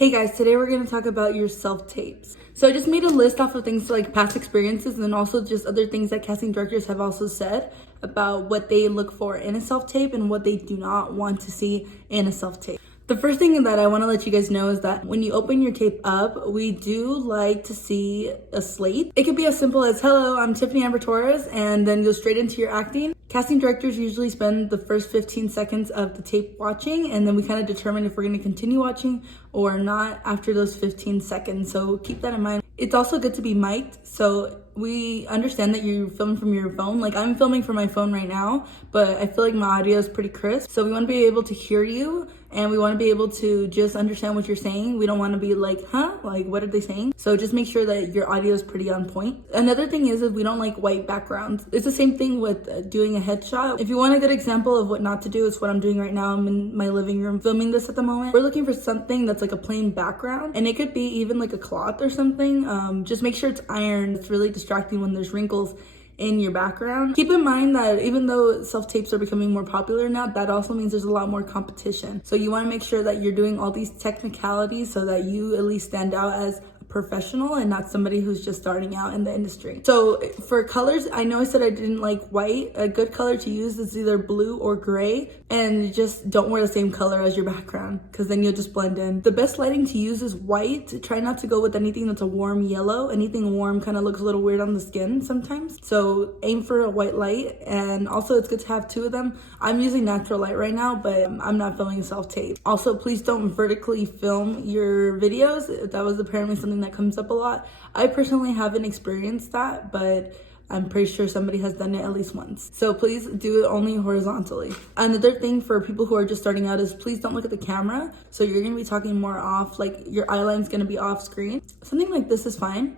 Hey guys, today we're going to talk about your self-tapes. So I just made a list off of things like past experiences and then also just other things that casting directors have also said about what they look for in a self-tape and what they do not want to see in a self-tape. The first thing that I want to let you guys know is that when you open your tape up, we do like to see a slate. It could be as simple as, hello, I'm Tiffany Amber Torres, and then go straight into your acting. Casting directors usually spend the first 15 seconds of the tape watching, and then we kind of determine if we're going to continue watching or not after those 15 seconds. So keep that in mind. It's also good to be mic'd. So we understand that you're filming from your phone. Like I'm filming from my phone right now, but I feel like my audio is pretty crisp. So we want to be able to hear you and we want to be able to just understand what you're saying. We don't want to be like, huh? Like, what are they saying? So just make sure that your audio is pretty on point. Another thing is we don't like white backgrounds. It's the same thing with doing a headshot. If you want a good example of what not to do, it's what I'm doing right now. I'm in my living room filming this at the moment. We're looking for something that's like a plain background, and it could be even like a cloth or something. Just make sure it's ironed. It's really distracting when there's wrinkles in your background. Keep in mind that even though self-tapes are becoming more popular now, that also means there's a lot more competition. So you want to make sure that you're doing all these technicalities so that you at least stand out as a professional and not somebody who's just starting out in the industry. So for colors, I know I said I didn't like white. A good color to use is either blue or gray, and just don't wear the same color as your background because then you'll just blend in. The best lighting to use is white. Try not to go with anything that's a warm yellow. Anything warm kind of looks a little weird on the skin sometimes. So aim for a white light, and also it's good to have two of them. I'm using natural light right now, but I'm not filming self-tape. Also, please don't vertically film your videos. That was apparently something that comes up a lot. I personally haven't experienced that, but I'm pretty sure somebody has done it at least once. So please do it only horizontally. Another thing for people who are just starting out is please don't look at the camera. So you're gonna be talking more off, like your eyeline's gonna be off screen. Something like this is fine.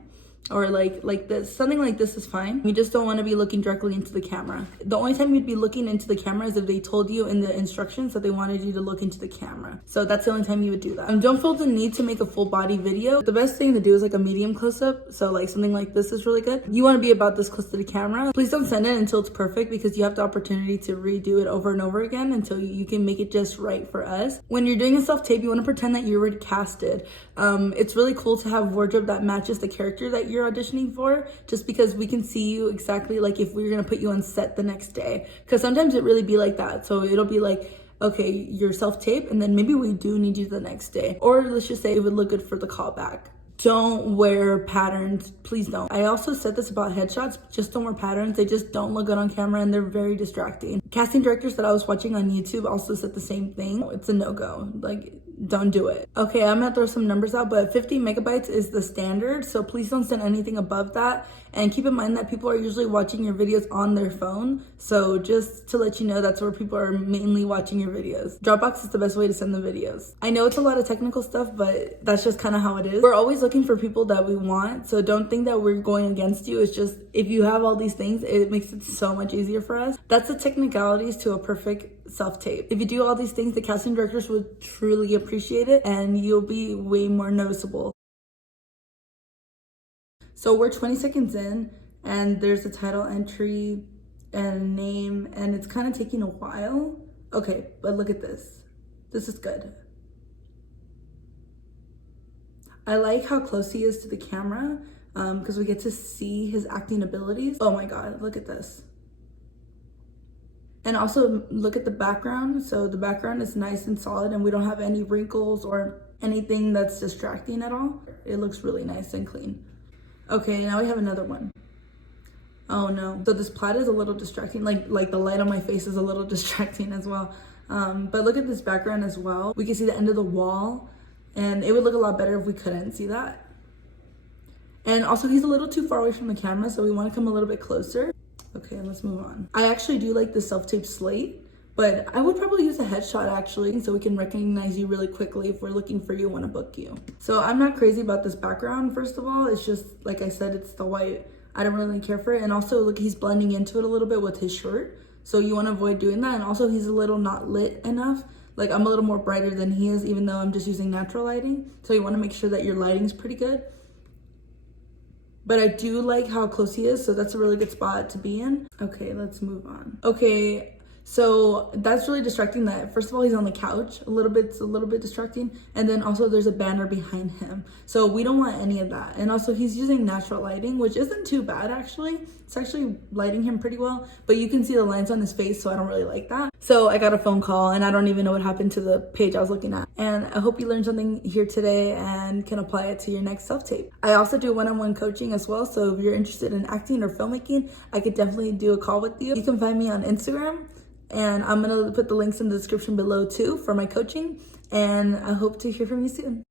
Or like this, something like this is fine. You just don't want to be looking directly into the camera. The only time you'd be looking into the camera is if they told you in the instructions that they wanted you to look into the camera. So that's the only time you would do that. Don't feel the need to make a full body video. The best thing to do is like a medium close-up. So like something like this is really good. You want to be about this close to the camera. Please don't send it until it's perfect because you have the opportunity to redo it over and over again until you can make it just right for us. When you're doing a self-tape, you want to pretend that you're already casted. It's really cool to have wardrobe that matches the character that you're auditioning for, just because we can see you exactly like if we were gonna put you on set the next day, because sometimes it really be like that. So it'll be like, okay, you're self-tape and then maybe we do need you the next day, or let's just say it would look good for the callback. Don't wear patterns, please don't. I also said this about headshots, just don't wear patterns. They just don't look good on camera and they're very distracting. Casting directors that I was watching on YouTube also said the same thing. It's a no-go, like don't do it. Okay, I'm gonna throw some numbers out, but 50 megabytes is the standard, so please don't send anything above that. And keep in mind that people are usually watching your videos on their phone, so just to let you know, that's where people are mainly watching your videos. Dropbox is the best way to send the videos. I know it's a lot of technical stuff, but that's just kind of how it is. We're always looking for people that we want, so don't think that we're going against you. It's just, if you have all these things, it makes it so much easier for us. That's the technicalities to a perfect self-tape. If you do all these things, the casting directors would truly appreciate it and you'll be way more noticeable. So we're 20 seconds in and there's a title entry and a name, and it's kind of taking a while. Okay, but look at this. This is good. I like how close he is to the camera because we get to see his acting abilities. Oh my God, look at this. And also look at the background. So the background is nice and solid and we don't have any wrinkles or anything that's distracting at all. It looks really nice and clean. Okay, now we have another one. Oh no. So this plaid is a little distracting. Like the light on my face is a little distracting as well. But look at this background as well. We can see the end of the wall, and it would look a lot better if we couldn't see that. And also he's a little too far away from the camera, so we want to come a little bit closer. Okay, let's move on. I actually do like the self-tape slate, but I would probably use a headshot actually, so we can recognize you really quickly if we're looking for you, want to book you. So I'm not crazy about this background, first of all. It's just, like I said, it's the white. I don't really care for it. And also look, he's blending into it a little bit with his shirt. So you want to avoid doing that. And also he's a little not lit enough. Like I'm a little more brighter than he is, even though I'm just using natural lighting. So you want to make sure that your lighting's pretty good. But I do like how close he is, so that's a really good spot to be in. Okay, let's move on. Okay, So that's really distracting. That first of all, he's on the couch, it's a little bit distracting, and then also there's a banner behind him, so we don't want any of that. And also he's using natural lighting, which isn't too bad actually. It's actually lighting him pretty well, but you can see the lines on his face, so I don't really like that. So I got a phone call and I don't even know what happened to the page I was looking at. And I hope you learned something here today and can apply it to your next self-tape. I also do one-on-one coaching as well, so if you're interested in acting or filmmaking, I could definitely do a call with you. You can find me on Instagram, and I'm gonna put the links in the description below too for my coaching, and I hope to hear from you soon.